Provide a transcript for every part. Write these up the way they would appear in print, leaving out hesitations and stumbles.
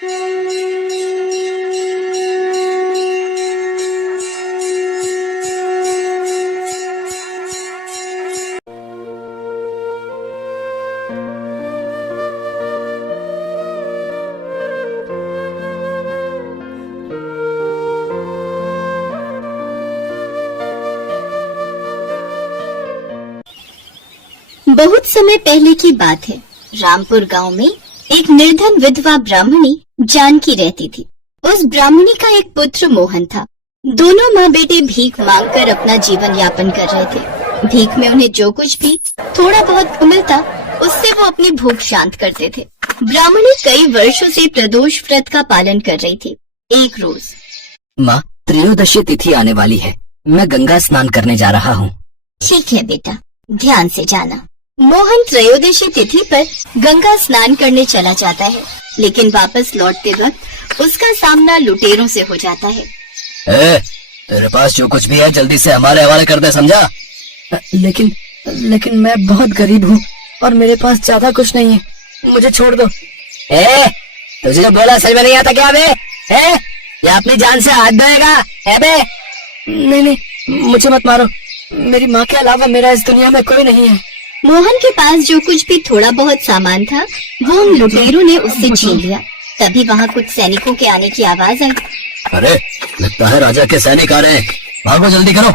बहुत समय पहले की बात है। रामपुर गांव में एक निर्धन विधवा ब्राह्मणी जानकी रहती थी। उस ब्राह्मणी का एक पुत्र मोहन था। दोनों माँ बेटे भीख मांगकर अपना जीवन यापन कर रहे थे। भीख में उन्हें जो कुछ भी थोड़ा बहुत मिलता, उससे वो अपनी भूख शांत करते थे। ब्राह्मणी कई वर्षों से प्रदोष व्रत का पालन कर रही थी। एक रोज, माँ, त्रयोदशी तिथि आने वाली है, मैं गंगा स्नान करने जा रहा हूँ। ठीक है बेटा, ध्यान से जाना। मोहन त्रयोदशी तिथि पर गंगा स्नान करने चला जाता है, लेकिन वापस लौटते वक्त उसका सामना लुटेरों से हो जाता है। तेरे पास जो कुछ भी है जल्दी से हमारे हवाले कर दे, समझा? लेकिन मैं बहुत गरीब हूँ और मेरे पास ज्यादा कुछ नहीं है, मुझे छोड़ दो। तुझे जो बोला समझ में नहीं आता क्या बे? या अपनी जान से हाथ धोएगा? नहीं, मुझे मत मारो, मेरी माँ के अलावा मेरा इस दुनिया में कोई नहीं है। मोहन के पास जो कुछ भी थोड़ा बहुत सामान था वो उन लुटेरों ने उससे छीन लिया। तभी वहाँ कुछ सैनिकों के आने की आवाज आई। अरे, लगता है राजा के सैनिक आ रहे हैं, भागो जल्दी करो।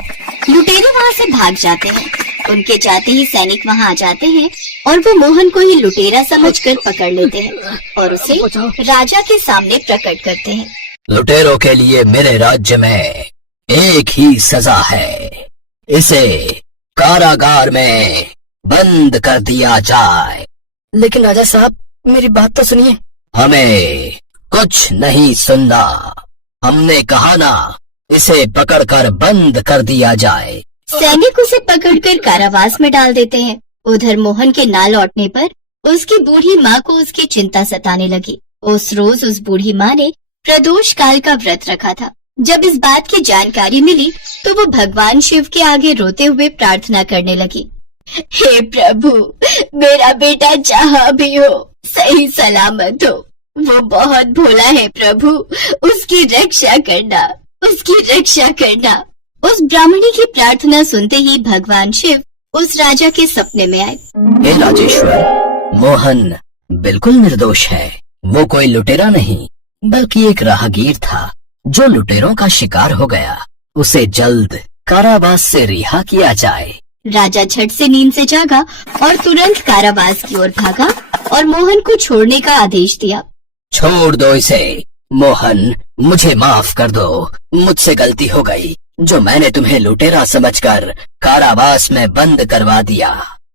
लुटेरे वहाँ से भाग जाते हैं। उनके जाते ही सैनिक वहाँ आ जाते हैं और वो मोहन को ही लुटेरा समझकर पकड़ लेते हैं और उसे राजा के सामने प्रकट करते हैं। लुटेरों के लिए मेरे राज्य में एक ही सजा है, इसे कारागार में बंद कर दिया जाए। लेकिन राजा साहब, मेरी बात तो सुनिए। हमें कुछ नहीं सुनना, हमने कहा ना, इसे पकड़कर बंद कर दिया जाए। सैनिक उसे पकड़कर कारावास में डाल देते हैं। उधर मोहन के ना लौटने पर उसकी बूढ़ी माँ को उसकी चिंता सताने लगी। उस रोज उस बूढ़ी माँ ने प्रदोष काल का व्रत रखा था। जब इस बात की जानकारी मिली तो वो भगवान शिव के आगे रोते हुए प्रार्थना करने लगी। हे प्रभु, मेरा बेटा जहाँ भी हो सही सलामत हो। वो बहुत भोला है प्रभु, उसकी रक्षा करना, उसकी रक्षा करना। उस ब्राह्मणी की प्रार्थना सुनते ही भगवान शिव उस राजा के सपने में आए। हे राजेश्वर, मोहन बिल्कुल निर्दोष है। वो कोई लुटेरा नहीं, बल्कि एक राहगीर था जो लुटेरों का शिकार हो गया। उसे जल्द कारावास से रिहा किया जाए। राजा झट से नींद से जागा और तुरंत कारावास की ओर भागा और मोहन को छोड़ने का आदेश दिया। छोड़ दो इसे मोहन, मुझे माफ कर दो, मुझसे गलती हो गई जो मैंने तुम्हें लुटेरा समझकर कारावास में बंद करवा दिया।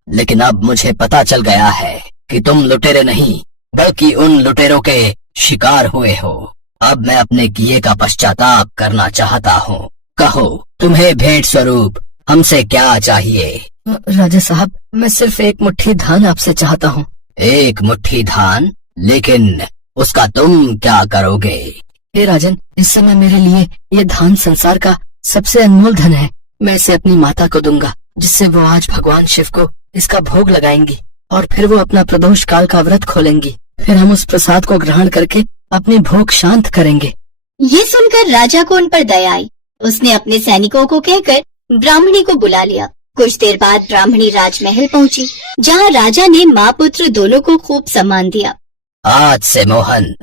लेकिन अब मुझे पता चल गया है कि तुम लुटेरे नहीं बल्कि उन लुटेरों के शिकार हुए हो। अब मैं अपने किए का पश्चाताप करना चाहता हूँ। कहो, तुम्हें भेंट स्वरूप हमसे क्या चाहिए? राजा साहब, मैं सिर्फ एक मुट्ठी धान आपसे चाहता हूँ। एक मुट्ठी धान? लेकिन उसका तुम क्या करोगे? हे राजन, इस समय मेरे लिए ये धान संसार का सबसे अनमोल धन है। मैं इसे अपनी माता को दूंगा, जिससे वो आज भगवान शिव को इसका भोग लगाएंगी और फिर वो अपना प्रदोष काल का व्रत खोलेंगी। फिर हम उस प्रसाद को ग्रहण करके अपनी भूख शांत करेंगे। ये सुनकर राजा को उन पर दया आई। उसने अपने सैनिकों को कहकर ब्राह्मणी को बुला लिया। कुछ देर बाद ब्राह्मणी राजमहल पहुंची, जहां राजा ने माँ पुत्र दोनों को खूब सम्मान दिया। आज से मोहन,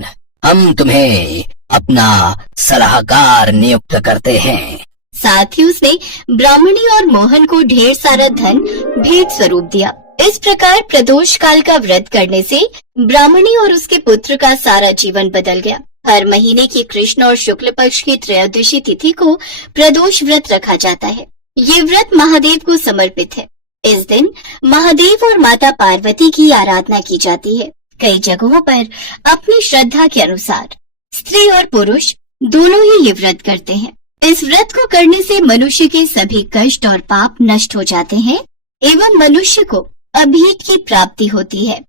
हम तुम्हें अपना सलाहकार नियुक्त करते हैं। साथ ही उसने ब्राह्मणी और मोहन को ढेर सारा धन भेंट स्वरूप दिया। इस प्रकार प्रदोष काल का व्रत करने से ब्राह्मणी और उसके पुत्र का सारा जीवन बदल गया। हर महीने की कृष्ण और शुक्ल पक्ष की त्रयोदशी तिथि को प्रदोष व्रत रखा जाता है। ये व्रत महादेव को समर्पित है। इस दिन महादेव और माता पार्वती की आराधना की जाती है। कई जगहों पर अपनी श्रद्धा के अनुसार स्त्री और पुरुष दोनों ही ये व्रत करते हैं। इस व्रत को करने से मनुष्य के सभी कष्ट और पाप नष्ट हो जाते हैं एवं मनुष्य को अभीष्ट की प्राप्ति होती है।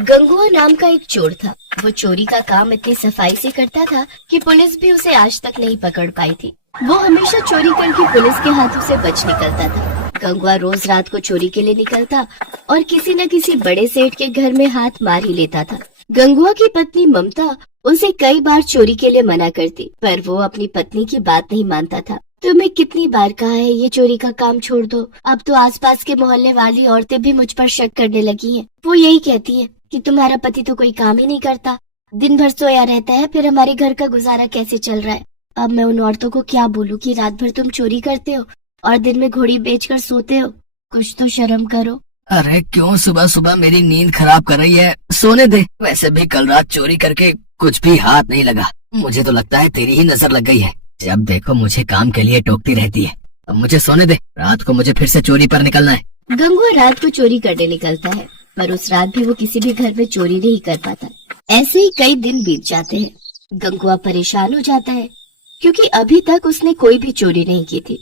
गंगुआ नाम का एक चोर था। वो चोरी का काम इतनी सफाई से करता था कि पुलिस भी उसे आज तक नहीं पकड़ पाई थी। वो हमेशा चोरी करके पुलिस के हाथों से बच निकलता था। गंगुआ रोज रात को चोरी के लिए निकलता और किसी न किसी बड़े सेठ के घर में हाथ मार ही लेता था। गंगुआ की पत्नी ममता उसे कई बार चोरी के लिए मना करती, पर वो अपनी पत्नी की बात नहीं मानता था। तुम्हें कितनी बार कहा है ये चोरी का काम छोड़ दो। अब तो आसपास के मोहल्ले वाली औरतें भी मुझ पर शक करने लगी हैं। वो यही कहती है कि तुम्हारा पति तो कोई काम ही नहीं करता, दिन भर सोया रहता है, फिर हमारे घर का गुजारा कैसे चल रहा है। अब मैं उन औरतों को क्या बोलूं कि रात भर तुम चोरी करते हो और दिन में घोड़ी बेचकर सोते हो। कुछ तो शर्म करो। अरे क्यों सुबह सुबह मेरी नींद खराब कर रही है, सोने दे। वैसे भी कल रात चोरी करके कुछ भी हाथ नहीं लगा। मुझे तो लगता है तेरी ही नजर लग गई है। जब देखो मुझे काम के लिए टोकती रहती है। अब मुझे सोने दे, रात को मुझे फिर से चोरी पर निकलना है। गंगुआ रात को चोरी करने निकलता है, पर उस रात भी वो किसी भी घर में चोरी नहीं कर पाता। ऐसे ही कई दिन बीत जाते हैं। गंगुआ परेशान हो जाता है क्योंकि अभी तक उसने कोई भी चोरी नहीं की थी।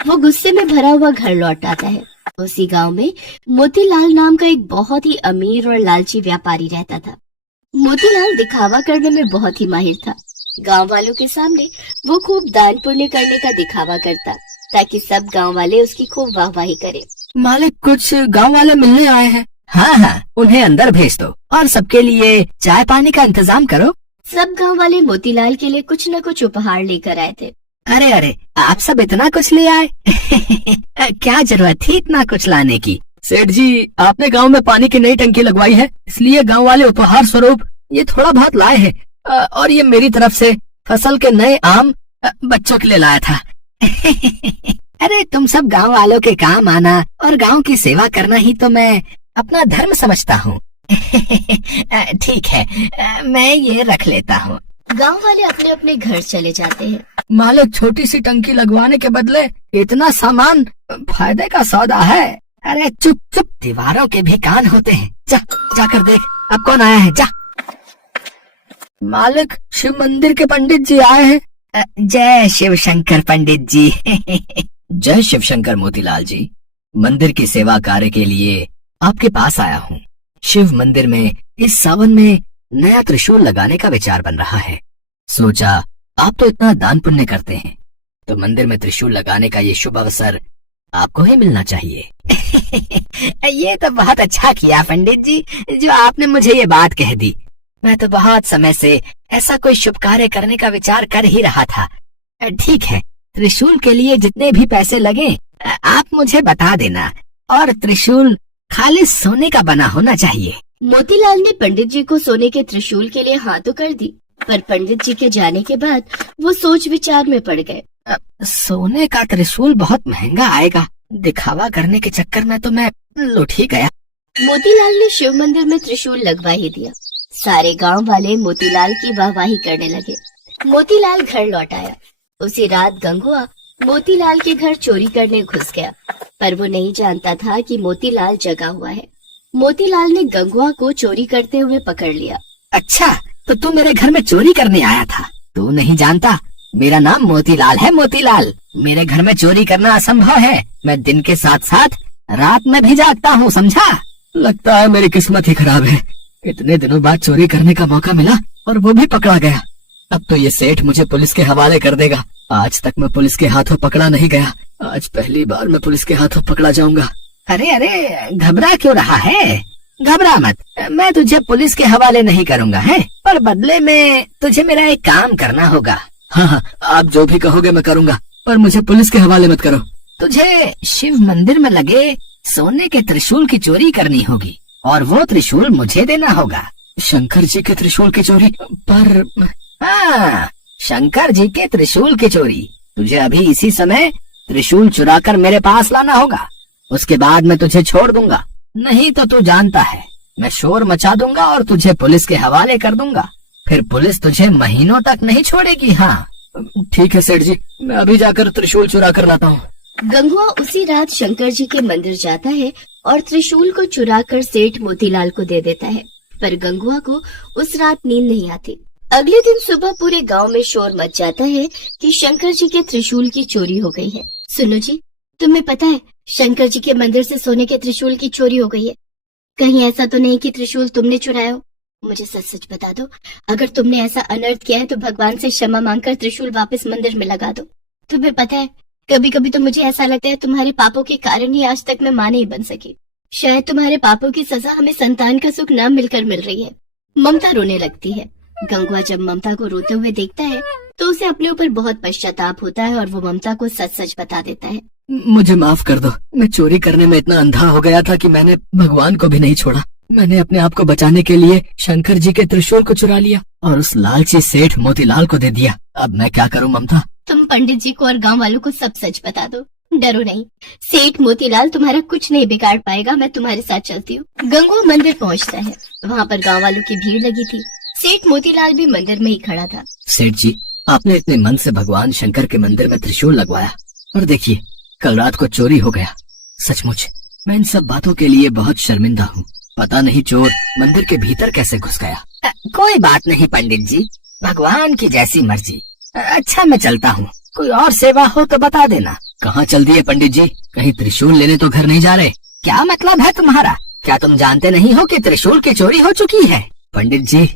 वो गुस्से में भरा हुआ घर लौट आता है। उसी गांव में मोतीलाल नाम का एक बहुत ही अमीर और लालची व्यापारी रहता था। मोतीलाल दिखावा करने में बहुत ही माहिर था। गांव वालों के सामने वो खूब दान पुण्य करने का दिखावा करता ताकि सब गांव वाले उसकी खूब वाहवाही करें। मालिक, कुछ गांव वाले मिलने आए हैं। हाँ हाँ, उन्हें अंदर भेज दो और सबके लिए चाय पानी का इंतजाम करो। सब गांव वाले मोतीलाल के लिए कुछ न कुछ उपहार लेकर आए थे। अरे अरे, आप सब इतना कुछ ले आए? क्या जरूरत थी इतना कुछ लाने की? सेठ जी, आपने गांव में पानी की नई टंकी लगवाई है, इसलिए गांव वाले उपहार स्वरूप ये थोड़ा बहुत लाए हैं। और ये मेरी तरफ से फसल के नए आम बच्चों के लिए लाया था। अरे तुम सब गांव वालों के काम आना और गांव की सेवा करना ही तो मैं अपना धर्म समझता हूँ। ठीक है, मैं ये रख लेता हूँ। गांव वाले अपने अपने घर चले जाते हैं। मालिक, छोटी सी टंकी लगवाने के बदले इतना सामान फायदे का सौदा है। अरे चुप चुप, दीवारों के भी कान होते हैं। जाकर देख अब कौन आया है। जा। मालिक, शिव मंदिर के पंडित जी आए हैं। जय शिव शंकर पंडित जी। जय शिव शंकर मोतीलाल जी, मंदिर की सेवा कार्य के लिए आपके पास आया हूँ। शिव मंदिर में इस सावन में नया त्रिशूल लगाने का विचार बन रहा है। सोचा आप तो इतना दान पुण्य करते हैं, तो मंदिर में त्रिशूल लगाने का ये शुभ अवसर आपको ही मिलना चाहिए। ये तो बहुत अच्छा किया पंडित जी, जो आपने मुझे ये बात कह दी। मैं तो बहुत समय से ऐसा कोई शुभ कार्य करने का विचार कर ही रहा था। ठीक है, त्रिशूल के लिए जितने भी पैसे लगे आप मुझे बता देना, और त्रिशूल खाली सोने का बना होना चाहिए। मोतीलाल ने पंडित जी को सोने के त्रिशूल के लिए हाँ तो कर दी, पर पंडित जी के जाने के बाद वो सोच विचार में पड़ गए। सोने का त्रिशूल बहुत महंगा आएगा, दिखावा करने के चक्कर में तो मैं लुट ही गया। मोतीलाल ने शिव मंदिर में त्रिशूल लगवा ही दिया। सारे गांव वाले मोतीलाल की वाहवाही करने लगे। मोतीलाल घर लौट आया। उसी रात गंगुआ मोतीलाल के घर चोरी करने घुस गया, पर वो नहीं जानता था कि मोतीलाल जगा हुआ है। मोतीलाल ने गंगुआ को चोरी करते हुए पकड़ लिया। अच्छा, तो तू मेरे घर में चोरी करने आया था? तू नहीं जानता, मेरा नाम मोतीलाल है। मोतीलाल, मेरे घर में चोरी करना असंभव है। मैं दिन के साथ साथ रात में भी जागता हूँ, समझा? लगता है मेरी किस्मत ही खराब है। इतने दिनों बाद चोरी करने का मौका मिला और वो भी पकड़ा गया। अब तो ये सेठ मुझे पुलिस के हवाले कर देगा। आज तक मैं पुलिस के हाथों पकड़ा नहीं गया, आज पहली बार मैं पुलिस के हाथों पकड़ा जाऊंगा। अरे अरे, घबरा क्यों रहा है? घबरा मत, मैं तुझे पुलिस के हवाले नहीं करूंगा, है? पर बदले में तुझे मेरा एक काम करना होगा। हाँ, आप जो भी कहोगे मैं करूंगा, पर मुझे पुलिस के हवाले मत करो। तुझे शिव मंदिर में लगे सोने के त्रिशूल की चोरी करनी होगी और वो त्रिशूल मुझे देना होगा। शंकर जी के त्रिशूल की चोरी? पर हाँ, शंकर जी के त्रिशूल की चोरी। तुझे अभी इसी समय त्रिशूल चुराकर मेरे पास लाना होगा, उसके बाद मैं तुझे छोड़ दूंगा। नहीं तो तू जानता है, मैं शोर मचा दूंगा और तुझे पुलिस के हवाले कर दूंगा। फिर पुलिस तुझे महीनों तक नहीं छोड़ेगी। हाँ ठीक है सेठ जी, मैं अभी जाकर त्रिशूल चुरा कर लाता हूँ। गंगुआ उसी रात शंकर जी के मंदिर जाता है और त्रिशूल को चुराकर सेठ मोतीलाल को दे देता है, पर गंगुआ को उस रात नींद नहीं आती। अगले दिन सुबह पूरे गांव में शोर मच जाता है कि शंकर जी के त्रिशूल की चोरी हो गई है। सुनो जी, तुम्हें पता है शंकर जी के मंदिर से सोने के त्रिशूल की चोरी हो गई है। कहीं ऐसा तो नहीं कि त्रिशूल तुमने चुराया हो? मुझे सच सच बता दो, अगर तुमने ऐसा अनर्थ किया है तो भगवान से क्षमा मांगकर त्रिशूल वापस मंदिर में लगा दो। तुम्हें पता है कभी कभी तो मुझे ऐसा लगता है तुम्हारे पापों के कारण ही आज तक मैं मां नहीं बन सकी। शायद तुम्हारे पापों की सजा हमें संतान का सुख न मिलकर मिल रही है। ममता रोने लगती है। गंगुआ जब ममता को रोते हुए देखता है तो उसे अपने ऊपर बहुत पश्चाताप होता है और वो ममता को सच सच बता देता है। मुझे माफ कर दो, मैं चोरी करने में इतना अंधा हो गया था कि मैंने भगवान को भी नहीं छोड़ा। मैंने अपने आप को बचाने के लिए शंकर जी के त्रिशूल को चुरा लिया और उस लालची सेठ मोतीलाल को दे दिया। अब मैं क्या करूं ममता? तुम पंडित जी को और गांव वालों को सब सच बता दो। डरो नहीं, सेठ मोतीलाल तुम्हारा कुछ नहीं बिगाड़ पाएगा। मैं तुम्हारे साथ चलती हूँ। गंगुआ मंदिर पहुँचता है। वहाँ पर गांव वालों की भीड़ लगी थी। सेठ मोतीलाल भी मंदिर में ही खड़ा था। सेठ जी, आपने इतने मन से भगवान शंकर के मंदिर में त्रिशूल लगवाया और देखिए कल रात को चोरी हो गया। सचमुच मैं इन सब बातों के लिए बहुत शर्मिंदा हूँ। पता नहीं चोर मंदिर के भीतर कैसे घुस गया। कोई बात नहीं पंडित जी, भगवान की जैसी मर्जी। अच्छा मैं चलता हूँ, कोई और सेवा हो तो बता देना। कहाँ चल दिए पंडित जी? कहीं त्रिशूल लेने तो घर नहीं जा रहे? क्या मतलब है तुम्हारा? क्या तुम जानते नहीं हो कि त्रिशूल की चोरी हो चुकी है? पंडित जी,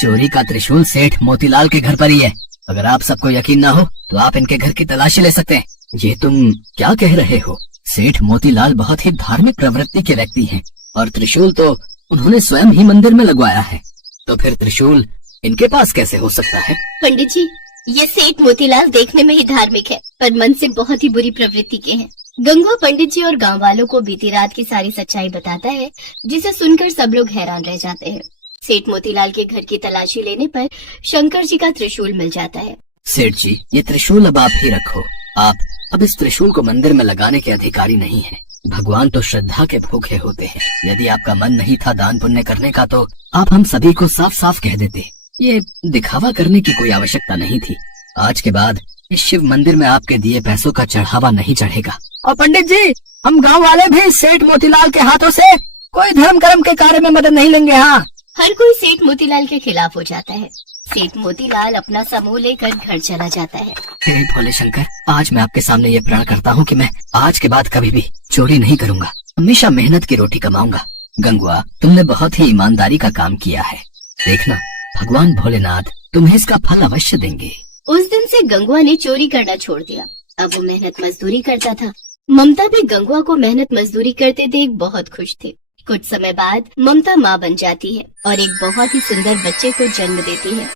चोरी का त्रिशूल सेठ मोतीलाल के घर पर ही है। अगर आप सबको यकीन ना हो तो आप इनके घर की तलाशी ले सकते हैं। ये तुम क्या कह रहे हो? सेठ मोतीलाल बहुत ही धार्मिक प्रवृत्ति के व्यक्ति हैं और त्रिशूल तो उन्होंने स्वयं ही मंदिर में लगवाया है। तो फिर त्रिशूल इनके पास कैसे हो सकता है? पंडित जी, ये सेठ मोतीलाल देखने में ही धार्मिक है पर मन से बहुत ही बुरी प्रवृत्ति के हैं। गंगुआ पंडित जी और गांव वालों को बीती रात की सारी सच्चाई बताता है, जिसे सुनकर सब लोग हैरान रह जाते हैं। सेठ मोतीलाल के घर की तलाशी लेने पर शंकर जी का त्रिशूल मिल जाता है। सेठ जी, ये त्रिशूल अब आप ही रखो। आप अब इस त्रिशूल को मंदिर में लगाने के अधिकारी नहीं हैं। भगवान तो श्रद्धा के भूखे होते हैं। यदि आपका मन नहीं था दान पुण्य करने का तो आप हम सभी को साफ साफ कह देते। ये दिखावा करने की कोई आवश्यकता नहीं थी। आज के बाद इस शिव मंदिर में आपके दिए पैसों का चढ़ावा नहीं चढ़ेगा। और पंडित जी, हम गांव वाले भी सेठ मोतीलाल के हाथों से कोई धर्म कर्म के कार्य में मदद नहीं लेंगे। हाँ, हर कोई सेठ मोतीलाल के खिलाफ हो जाता है। सेठ मोतीलाल अपना समूह लेकर घर चला जाता है। हे भोले शंकर, आज मैं आपके सामने ये प्रण करता हूँ कि मैं आज के बाद कभी भी चोरी नहीं करूँगा। हमेशा मेहनत की रोटी कमाऊंगा। गंगुआ, तुमने बहुत ही ईमानदारी का काम किया है। देखना, भगवान भोलेनाथ तुम्हें इसका फल अवश्य देंगे। उस दिन से गंगुआ ने चोरी करना छोड़ दिया। अब वो मेहनत मजदूरी करता था। ममता भी गंगुआ को मेहनत मजदूरी करते देख बहुत खुश थी। कुछ समय बाद ममता माँ बन जाती है और एक बहुत ही सुंदर बच्चे को जन्म देती है।